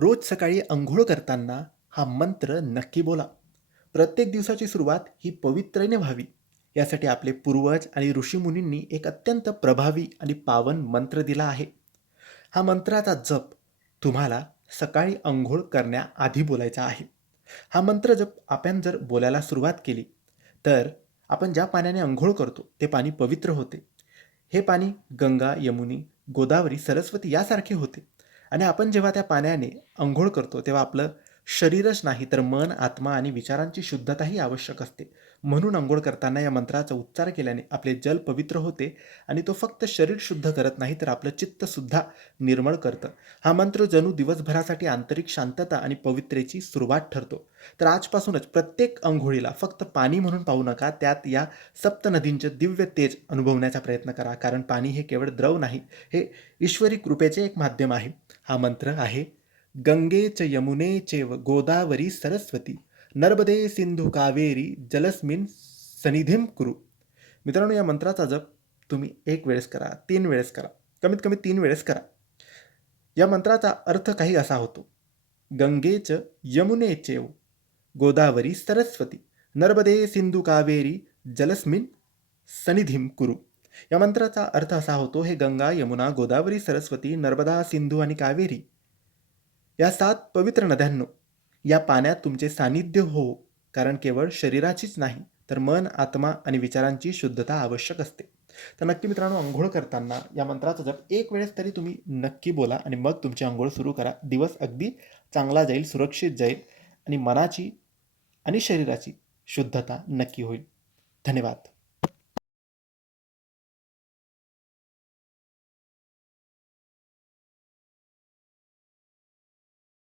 रोज सकाळी अंघोळ करताना हा मंत्र नक्की बोला. प्रत्येक दिवसाची सुरुवात ही पवित्रेने व्हावी. यासाठी आपले पूर्वज आणि ऋषीमुनींनी एक अत्यंत प्रभावी आणि पावन मंत्र दिला आहे. हा मंत्राचा जप तुम्हाला सकाळी अंघोळ करण्याआधी बोलायचा आहे. हा मंत्र जप आपण जर बोलायला सुरुवात केली तर आपण ज्या पाण्याने अंघोळ करतो ते पाणी पवित्र होते. हे पाणी गंगा यमुनी गोदावरी सरस्वती यासारखे होते. आणि आपण जेव्हा त्या पाण्याने अंघोळ करतो तेव्हा आपलं शरीरच नाही तर मन आत्मा आणि विचारांची शुद्धताही आवश्यक असते. म्हणून आंघोळ करताना या मंत्राचा उच्चार केल्याने आपले जल पवित्र होते आणि तो फक्त शरीर शुद्ध करत नाही तर आपलं चित्तसुद्धा निर्मळ करतं. हा मंत्र जणू दिवसभरासाठी आंतरिक शांतता आणि पवित्रेची सुरुवात ठरतो. तर आजपासूनच प्रत्येक अंघोळीला फक्त पाणी म्हणून पाहू नका त्यात या सप्त नदींचे दिव्य तेज अनुभवण्याचा प्रयत्न करा कारण पाणी हे केवळ द्रव नाही हे ईश्वरी कृपेचे एक माध्यम आहे. हा मंत्र आहे गंगे च यमुने चेव गोदावरी सरस्वती नर्मदे सिंधू कावेरी जलस्मिन सनिधिम कुरु। मित्रांनो या मंत्राचा जप तुम्ही एक वेळेस करा तीन वेळेस करा कमीत कमी तीन वेळेस करा. या मंत्राचा अर्थ काही असा होतो. गंगेच यमुने चेव गोदावरी सरस्वती नर्मदे सिंधू कावेरी जलस्मिन सनिधिम कुरु। या मंत्राचा अर्थ असा होतो हे गंगा यमुना गोदावरी सरस्वती नर्मदा सिंधू आणि कावेरी या सात पवित्र नद्यांनो या पाण्यात तुमचे सानिध्य हो कारण केवळ शरीराचीच नाही तर मन आत्मा आणि विचारांची शुद्धता आवश्यक असते. तर नक्की मित्रांनो आंघोळ करताना या मंत्राचा जप एक वेळेस तरी तुम्ही नक्की बोला आणि मग तुमची आंघोळ सुरू करा. दिवस अगदी चांगला जाईल सुरक्षित जाईल आणि मनाची आणि शरीराची शुद्धता नक्की होईल. धन्यवाद.